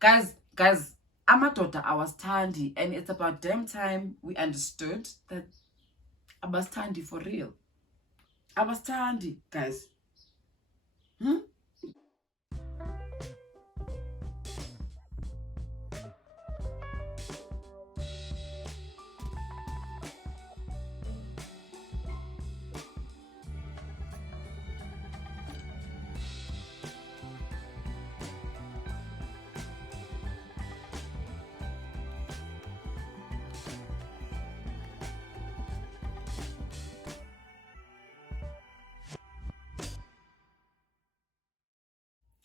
Guys, I'm a daughter, I was tandy, and it's about damn time we understood that I was tandy for real. I was tandy, guys.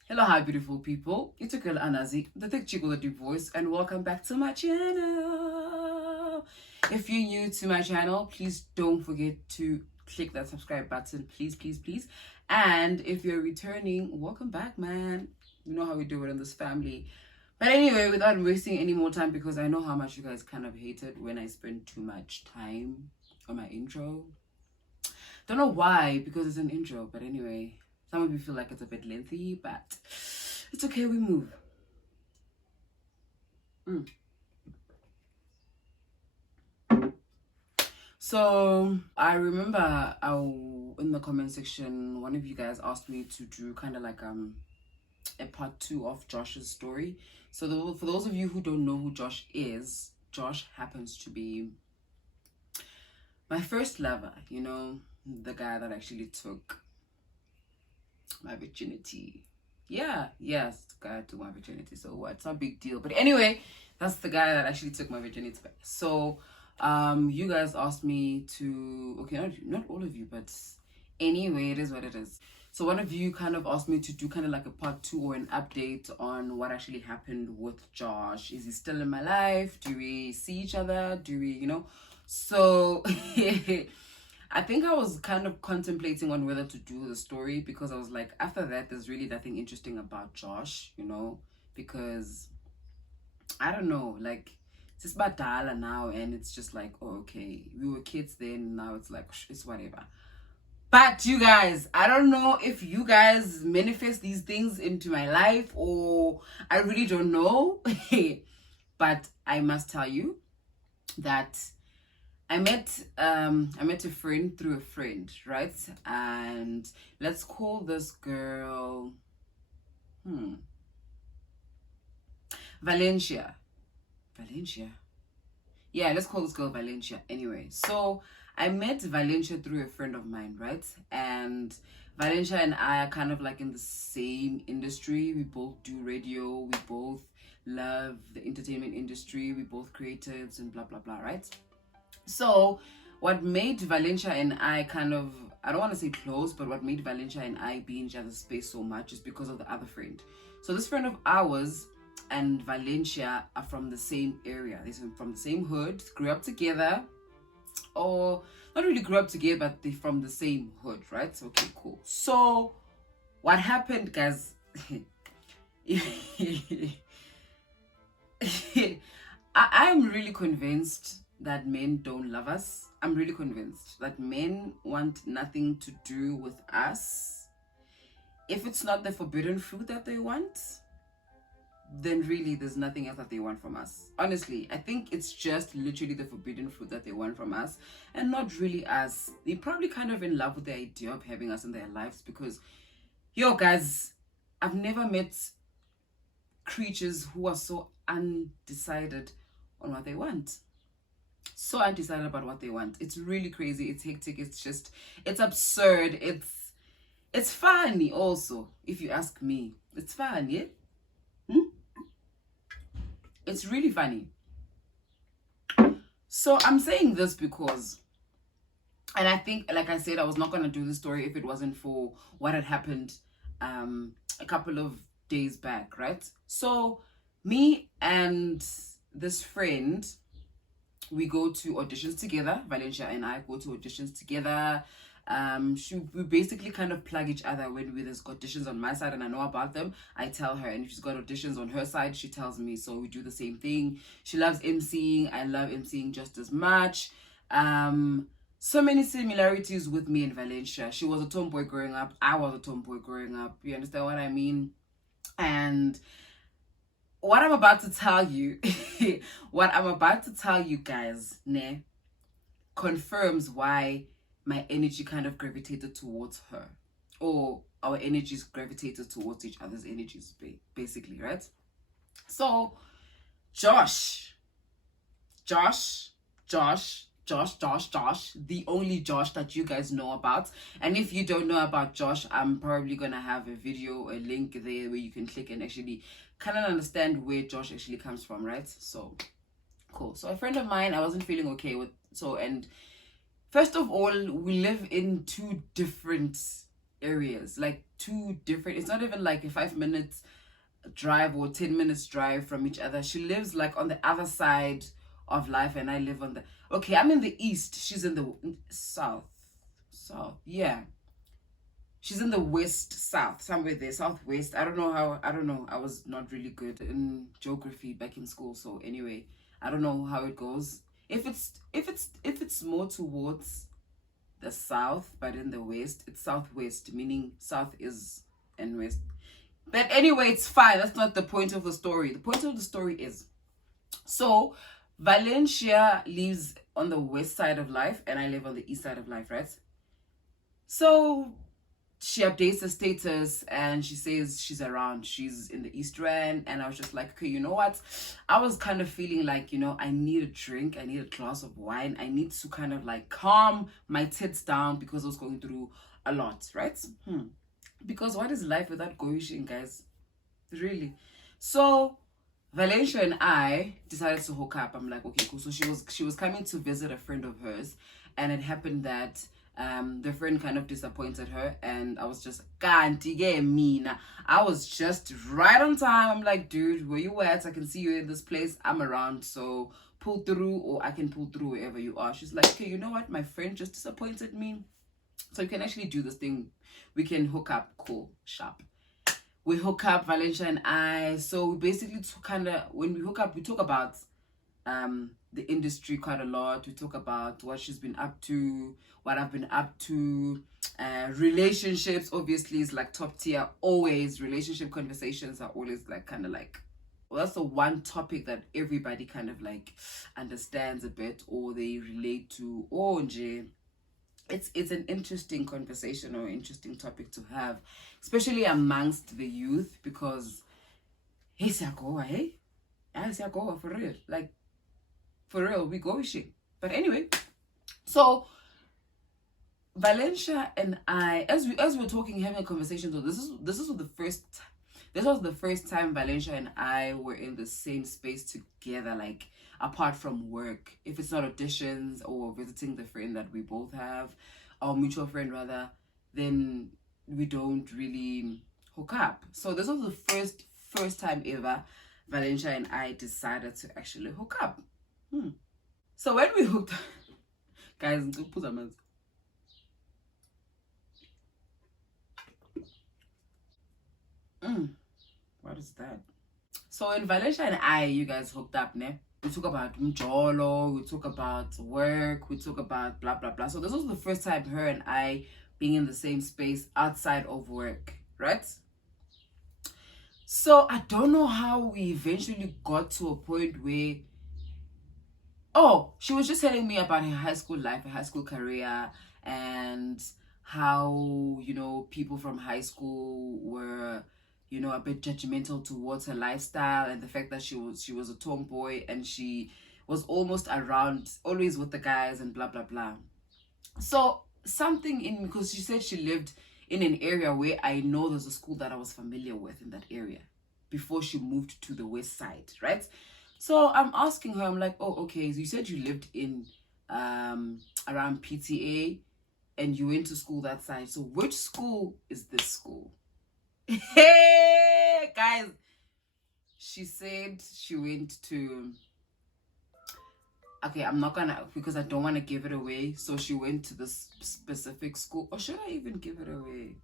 Hello, hi, beautiful people. It's your girl Anazi, the thick chick with a deep voice, and welcome back to my channel. If you're new to my channel, please don't forget to click that subscribe button, please, please, please. And if you're returning, welcome back, man. You know how we do it in this family. But anyway, without wasting any more time, because I know how much you guys kind of hate it when I spend too much time on my intro. Don't know why, because it's an intro, but anyway. Some of you feel like it's a bit lengthy, but it's okay, we move. So I remember in the comment section, one of you guys asked me to do kind of like a part 2 of Josh's story. So for those of you who don't know who Josh is, Josh happens to be my first lover, you know, the guy that actually took my virginity. Yes, the guy took my virginity, so what? It's not a big deal. But anyway, that's the guy that actually took my virginity. So you guys asked me to, okay, not all of you, but anyway, it is what it is. So one of you kind of asked me to do kind of like a part 2 or an update on what actually happened with Josh. Is he still in my life? Do we see each other? Do we, you know? So I think I was kind of contemplating on whether to do the story, because I was like, after that, there's really nothing interesting about Josh, you know, because I don't know, like, it's about Dala now, and it's just like, oh, okay, we were kids then, now it's like, it's whatever. But you guys, I don't know if you guys manifest these things into my life, or I really don't know. But I must tell you that I met a friend through a friend, right? And let's call this girl Valencia. Yeah, let's call this girl Valencia. Anyway, so I met Valencia through a friend of mine, right? And Valencia and I are kind of like in the same industry. We both do radio. We both love the entertainment industry. We both creatives and blah blah blah, right? So what made Valencia and I kind of, I don't want to say close, but what made Valencia and I be in each other's space so much is because of the other friend. So this friend of ours and Valencia are from the same area. They're from the same hood, grew up together, or not really grew up together, but they're from the same hood, right? Okay, cool. So what happened, guys? I'm really convinced that men don't love us. I'm really convinced that men want nothing to do with us. If it's not the forbidden fruit that they want, then really there's nothing else that they want from us. Honestly, I think it's just literally the forbidden fruit that they want from us, and not really us. They're probably kind of in love with the idea of having us in their lives, because, yo guys, I've never met creatures who are so undecided on what they want. So undecided about what they want. It's really crazy. It's hectic. It's absurd. It's funny also, if you ask me. It's fun, yeah? It's really funny. So I'm saying this because, and I think, like I said, I was not going to do this story if it wasn't for what had happened a couple of days back, right? So me and this friend, we go to auditions together. Valencia and I go to auditions together. We basically kind of plug each other. When there's auditions on my side and I know about them, I tell her, and if she's got auditions on her side, she tells me. So we do the same thing. She loves emceeing. I love emceeing just as much. So many similarities with me and Valencia. She was a tomboy growing up. I was a tomboy growing up. You understand what I mean? And what I'm about to tell you, what I'm about to tell you guys, ne, confirms why my energy kind of gravitated towards her, or our energies gravitated towards each other's energies, basically, right? So, Josh, Josh, Josh, Josh, Josh, Josh, the only Josh that you guys know about. And if you don't know about Josh, I'm probably gonna have a video, a link there where you can click and actually kind of understand where Josh actually comes from, right? So cool. So a friend of mine, I wasn't feeling okay with, so, and first of all, we live in two different areas, like two different, it's not even like a 5 minute drive or 10 minutes drive from each other. She lives like on the other side of life, and I live on the, okay, I'm in the east, she's in the south, yeah, she's in the west, south, somewhere there, southwest. I don't know, I was not really good in geography back in school, so anyway, I don't know how it goes. If it's more towards the south, but in the west, it's southwest, meaning south is and west. But anyway, it's fine. That's not the point of the story. The point of the story is, so Valencia lives on the west side of life and I live on the east side of life, right? So she updates her status and she says she's around, she's in the East Rand. And I was just like, okay, you know what? I was kind of feeling like, you know, I need a drink, I need a glass of wine, I need to kind of like calm my tits down because I was going through a lot, right? Because what is life without goishing, guys? Really. So Valencia and I decided to hook up. I'm like, okay, cool. So she was coming to visit a friend of hers, and it happened that the friend kind of disappointed her, and I was just I was just right on time. I'm like, dude, where you at? I can see you in this place. I'm around, so pull through, or I can pull through wherever you are. She's like, okay, you know what? My friend just disappointed me, so you can actually do this thing. We can hook up. Cool, sharp. We hook up, Valencia and I. So we basically kind of, when we hook up, we talk about the industry quite a lot. We talk about what she's been up to, what I've been up to. Relationships obviously is like top tier always. Relationship conversations are always like kind of like, well, that's the one topic that everybody kind of like understands a bit, or they relate to. Oh, nje, it's an interesting conversation or interesting topic to have, especially amongst the youth, because hey, siyagoa, hey, siyagoa, for real, like for real, we go shit. But anyway, so Valencia and I, as we were talking, having a conversation, so this was the first time Valencia and I were in the same space together, like apart from work. If it's not auditions or visiting the friend that we both have, our mutual friend rather, then we don't really hook up. So this was the first time ever Valencia and I decided to actually hook up. So when we hooked up, guys, what is that? So in Valencia and I, you guys hooked up, ne? We talk about mjolo, we talk about work, we talk about blah blah blah. So this was the first time her and I being in the same space outside of work, right? So I don't know how we eventually got to a point where, oh, she was just telling me about her high school life, her high school career, and how, you know, people from high school were, you know, a bit judgmental towards her lifestyle, and the fact that she was a tomboy and she was almost around, always with the guys and blah blah blah. So something in, because she said she lived in an area where I know there's a school that I was familiar with in that area before she moved to the west side, right? So I'm asking her, I'm like, oh, okay, so you said you lived in around PTA and you went to school that side. So which school is this school? Hey, guys. She said she went to, okay, I'm not gonna, because I don't want to give it away. So she went to this specific school. Or should I even give it away?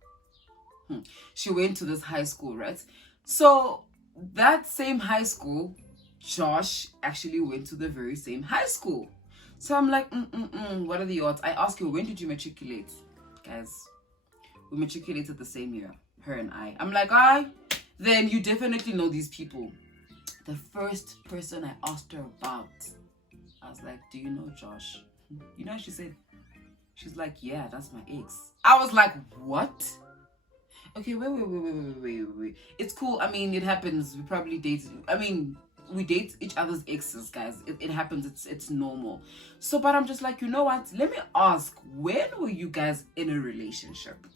She went to this high school, right? So that same high school, Josh actually went to the very same high school. So I'm like, what are the odds? I ask her, when did you matriculate? Guys, we matriculated the same year, her and I. I'm like, then you definitely know these people. The first person I asked her about, I was like, do you know Josh? You know what she said? She's like, yeah, that's my ex. I was like, what? Okay, wait. It's cool. I mean, it happens. We probably date. I mean, we date each other's exes, guys. It happens. It's normal. So, but I'm just like, you know what? Let me ask, when were you guys in a relationship?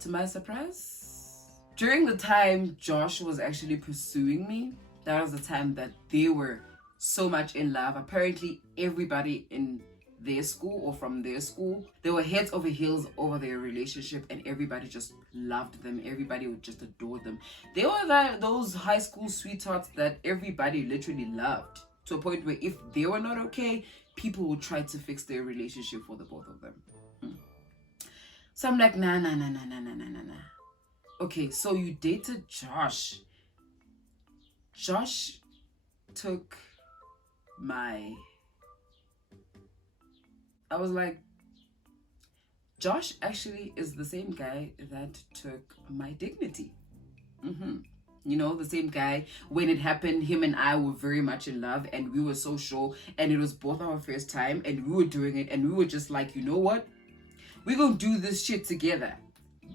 To my surprise, during the time Josh was actually pursuing me, that was the time that they were so much in love. Apparently, everybody in their school or from their school, they were heads over heels over their relationship, and everybody just loved them. Everybody would just adore them. They were those high school sweethearts that everybody literally loved, to a point where if they were not okay, people would try to fix their relationship for the both of them. So I'm like, nah. Okay, so you dated Josh. Josh took my... I was like, Josh actually is the same guy that took my dignity. You know, the same guy. When it happened, him and I were very much in love, and we were so sure, and it was both our first time, and we were doing it, and we were just like, you know what? We're gonna do this shit together.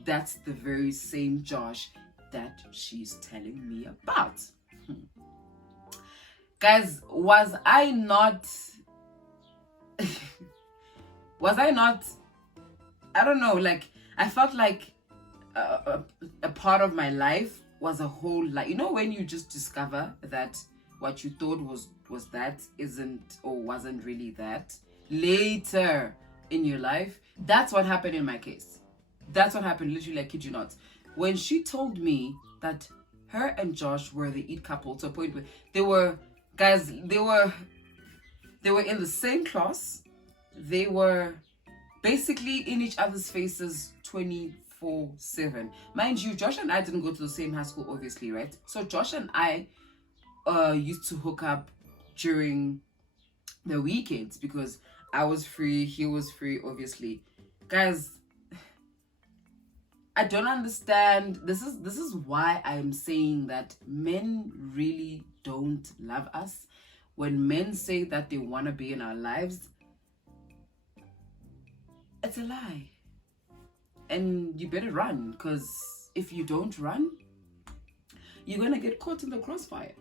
That's the very same Josh that she's telling me about. Guys, was I not... I don't know, like, I felt like a part of my life was a whole, like, you know, when you just discover that what you thought was that isn't or wasn't really that later in your life. That's what happened in my case. That's what happened, literally, I kid you not. When she told me that her and Josh were the it couple, to a point where they were in the same class. They were basically in each other's faces 24/7. Mind you, Josh and I didn't go to the same high school, obviously, right? So Josh and I used to hook up during the weekends because I was free, he was free, obviously. Guys, I don't understand. This is why I'm saying that men really don't love us. When men say that they want to be in our lives, it's a lie. And you better run, because if you don't run, you're going to get caught in the crossfire.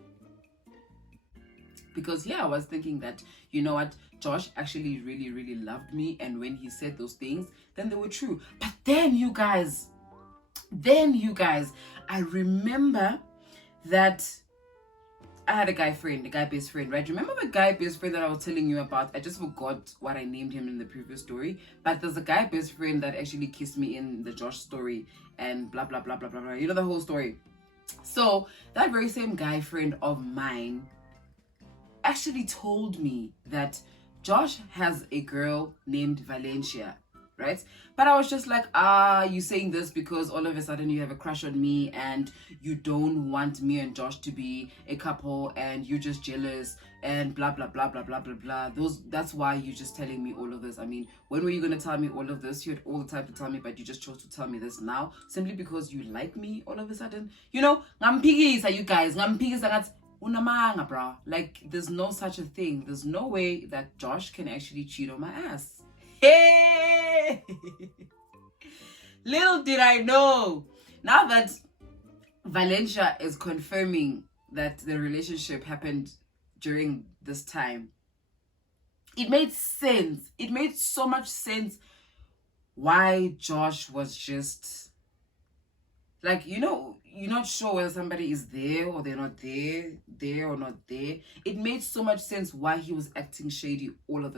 Because yeah, I was thinking that, you know what, Josh actually really, really loved me, and when he said those things, then they were true. But then you guys, I remember that I had a guy best friend, right? Remember the guy best friend that I was telling you about? I just forgot what I named him in the previous story. But there's a guy best friend that actually kissed me in the Josh story and blah, blah, blah, blah, blah, blah. You know the whole story. So that very same guy friend of mine actually told me that Josh has a girl named Valencia, right? But I was just like, you saying this because all of a sudden you have a crush on me and you don't want me and Josh to be a couple and you're just jealous and blah, blah, blah, blah, blah, blah, blah. That's why you're just telling me all of this. I mean, when were you going to tell me all of this? You had all the time to tell me, but you just chose to tell me this now simply because you like me all of a sudden. You know, ngampigisa, you guys. Ngampigisa, unamanga, bro. Like, there's no such a thing. There's no way that Josh can actually cheat on my ass. Hey! Little did I know. Now that Valencia is confirming that the relationship happened during this time, it made sense. It made so much sense why Josh was just like, you know, you're not sure whether somebody is there or they're not there or not there. It made so much sense why he was acting shady all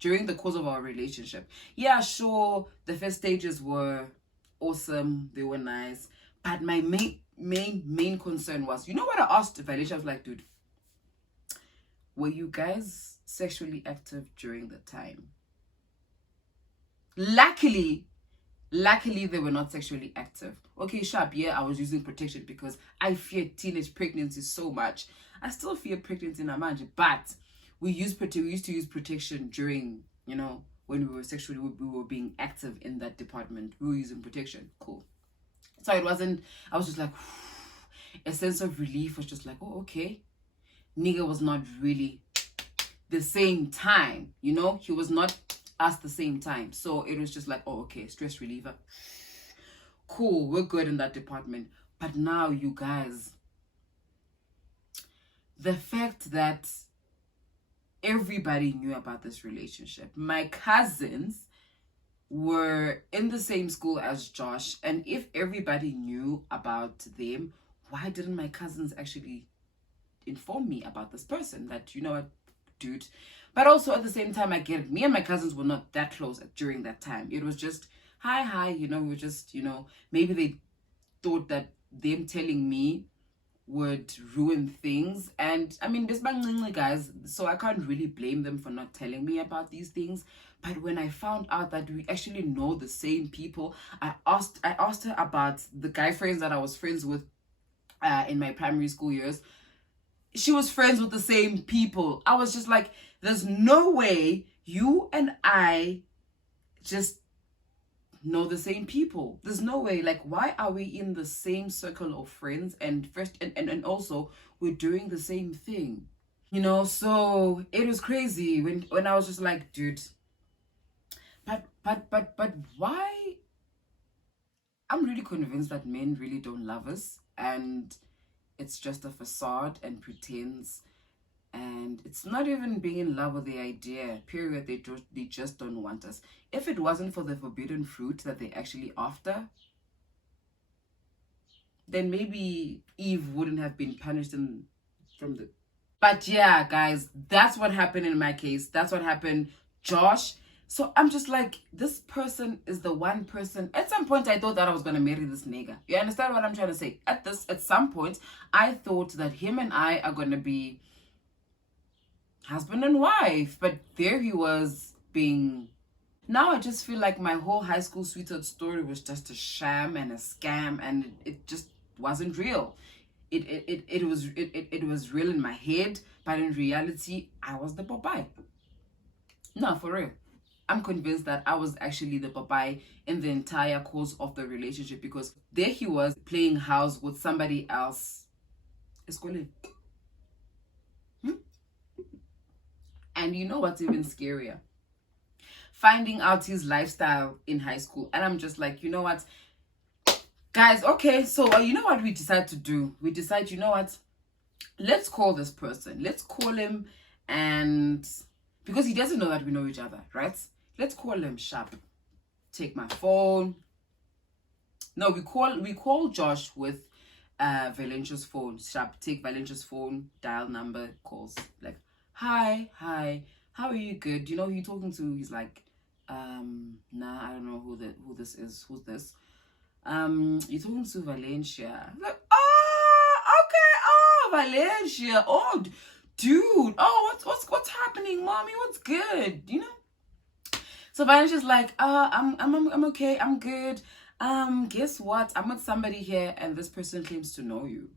during the course of our relationship. Yeah, sure, the first stages were awesome, they were nice, but my main concern was, you know what I asked Valencia? I was like, dude, were you guys sexually active during the time? Luckily they were not sexually active. Okay, sharp, yeah, I was using protection because I fear teenage pregnancy so much. I still fear pregnancy in Amanje, but we used to use protection during, you know, when we were being active in that department. We were using protection. Cool. So it wasn't, I was just like, a sense of relief was just like, oh, okay. Nigga was not really the same time, you know? He was not us the same time. So it was just like, oh, okay, stress reliever. Cool, we're good in that department. But now, you guys, the fact that everybody knew about this relationship. My cousins were in the same school as Josh, and if everybody knew about them, why didn't my cousins actually inform me about this person? That, you know what, dude. But also at the same time, I get it. Me and my cousins were not that close during that time. It was just hi, you know, we were just, you know, maybe they thought that them telling me would ruin things. And I mean, this bang guys, so I can't really blame them for not telling me about these things. But when I found out that we actually know the same people, I asked her about the guy friends that I was friends with in my primary school years. She was friends with the same people. I was just like, there's no way you and I just know the same people. There's no way. Like, why are we in the same circle of friends, and also we're doing the same thing, you know? So it was crazy when I was just like, dude, but why? I'm really convinced that men really don't love us, and it's just a facade and pretense, and it's not even being in love with the idea, period. They just don't want us. If it wasn't for the forbidden fruit that they actually after, then maybe Eve wouldn't have been punished from the... But yeah, guys, that's what happened in my case. That's what happened, Josh. So I'm just like, this person is the one person. At some point, I thought that I was going to marry this nigga. You understand what I'm trying to say? At some point, I thought that him and I are going to be husband and wife. But there he was being... Now I just feel like my whole high school sweetheart story was just a sham and a scam, and it just wasn't real. It was real in my head, but in reality, I was the Popeye. No, for real. I'm convinced that I was actually the Popeye in the entire course of the relationship, because there he was playing house with somebody else. And you know what's even scarier? Finding out his lifestyle in high school. And I'm just like, you know what? Guys, okay, so you know what we decide to do? We decide, you know what? Let's call this person. Let's call him, and... because he doesn't know that we know each other, right? Let's call him sharp. Take my phone. No, we call Josh with Valencia's phone. Sharp, take Valencia's phone, dial number, calls. Like, hi, how are you? Good. You know who you're talking to? He's like, nah, I don't know who this is. Who's this? You're talking to Valencia. Like, oh, okay, oh, Valencia. Oh, dude, oh, what's happening, mommy? What's good? You know? So Valencia's like, I'm okay, I'm good. Guess what? I'm with somebody here, and this person claims to know you.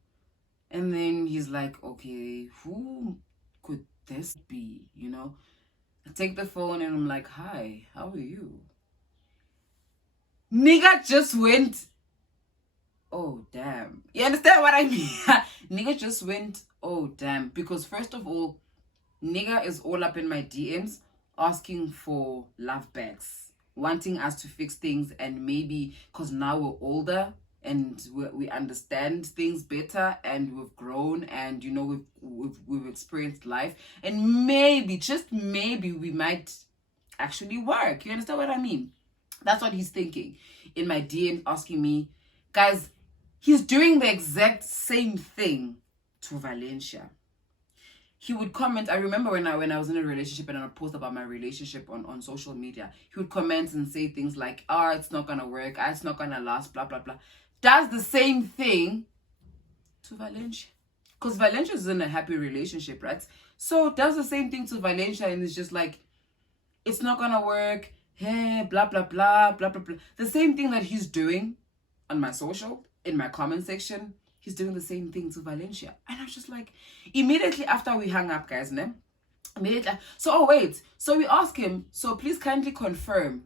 And then he's like, okay, who could this be? You know? I take the phone and I'm like, hi, how are you? Nigga just went, oh damn. You understand what I mean? Nigga just went, oh damn. Because first of all, nigga is all up in my DMs asking for love backs, wanting us to fix things, and maybe because now we're older and we understand things better, and we've grown, and you know we've experienced life, and maybe, just maybe, we might actually work. You understand what I mean? That's what he's thinking in my DM, asking me. Guys, he's doing the exact same thing to Valencia. He would comment. I remember when I was in a relationship and I would post about my relationship on social media, he would comment and say things like, oh, it's not gonna work, it's not gonna last, blah blah blah. Does the same thing to Valencia, because Valencia is in a happy relationship, right? So does the same thing to Valencia, and it's just like, it's not gonna work, hey, blah blah blah blah blah blah. The same thing that he's doing on my social, in my comment section, he's doing the same thing to Valencia. And I was just like, immediately after we hung up, guys, ne? Immediately. So, oh wait, so we asked him, so please kindly confirm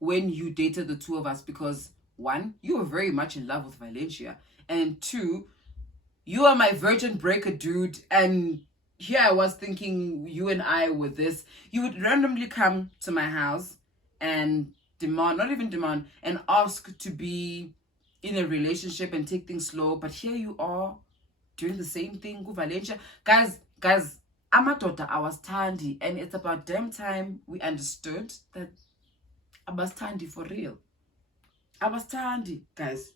when you dated the two of us, because one, you were very much in love with Valencia, and two, you are my virgin breaker, dude. And here I was thinking you and I were this. You would randomly come to my house and demand, not even demand, and ask to be in a relationship and take things slow. But here you are doing the same thing. Go Valencia. Guys, I'm a daughter. I was tandy. And it's about damn time we understood that I was tandy for real. I was tandy, guys.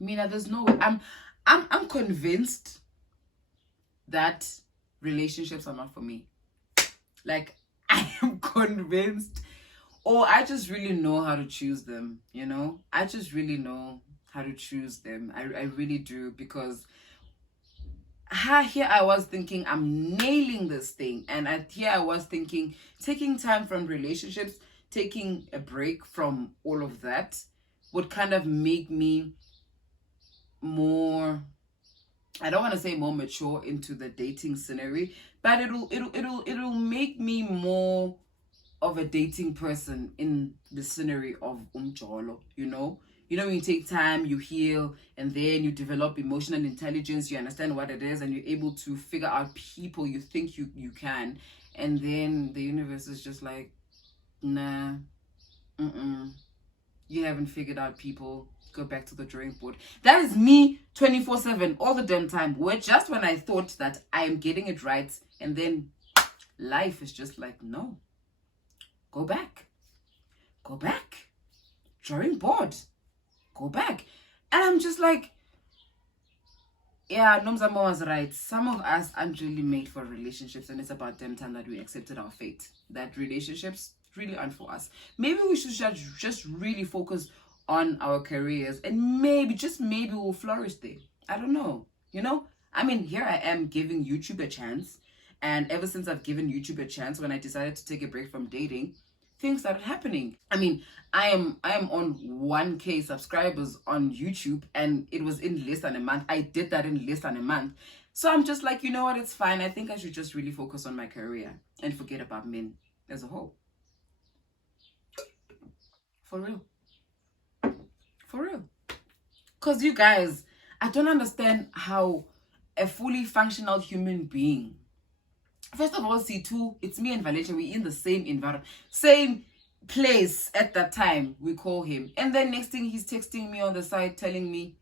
Mina, there's no way. I'm convinced that relationships are not for me. Like, I am convinced, or I just really know how to choose them, you know? I just really know how to choose them. I really do, because here I was thinking I'm nailing this thing, and here I was thinking taking time from relationships, taking a break from all of that would kind of make me more, I don't want to say more mature into the dating scenario, but it'll make me more of a dating person in the scenario of umjolo, you know? You know, when you take time, you heal, and then you develop emotional intelligence, you understand what it is, and you're able to figure out people you think you can. And then the universe is just like, nah, you haven't figured out people. Go back to the drawing board. That is me 24/7 all the damn time. Where just when I thought that I am getting it right, and then life is just like, no, go back, drawing board, go back. And I'm just like, yeah, Nomzamo was right. Some of us aren't really made for relationships, and it's about damn time that we accepted our fate. That relationships really aren't for us. Maybe we should just really focus on our careers, and maybe, just maybe, we'll flourish there. I don't know. You know? I mean, here I am giving YouTube a chance, and ever since I've given YouTube a chance, when I decided to take a break from dating, things started happening. I mean, I am on 1K subscribers on YouTube, and it was in less than a month. I did that in less than a month. So I'm just like, you know what, it's fine. I think I should just really focus on my career and forget about men as a whole. For real. For real. Because you guys, I don't understand how a fully functional human being, first of all, C2, it's me and Valencia, we're in the same environment, same place at that time, we call him. And then next thing, he's texting me on the side telling me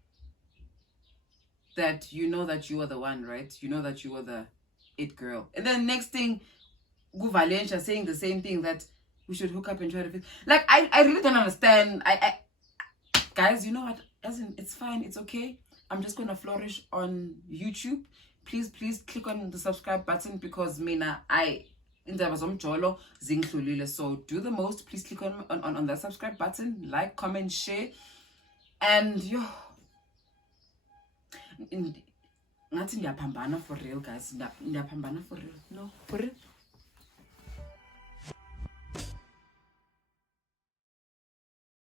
that you know that you are the one, right? You know that you are the it girl. And then next thing, go Valencia saying the same thing, that we should hook up and try to fix. Like, I really don't understand. Guys, you know what? As in, it's fine. It's okay. I'm just going to flourish on YouTube. Please click on the subscribe button, because mina, so do the most. Please click on that subscribe button. Like, comment, share. And yo, ngathi ndiyapambana for real, guys. Ndiyapambana for real. No, for real.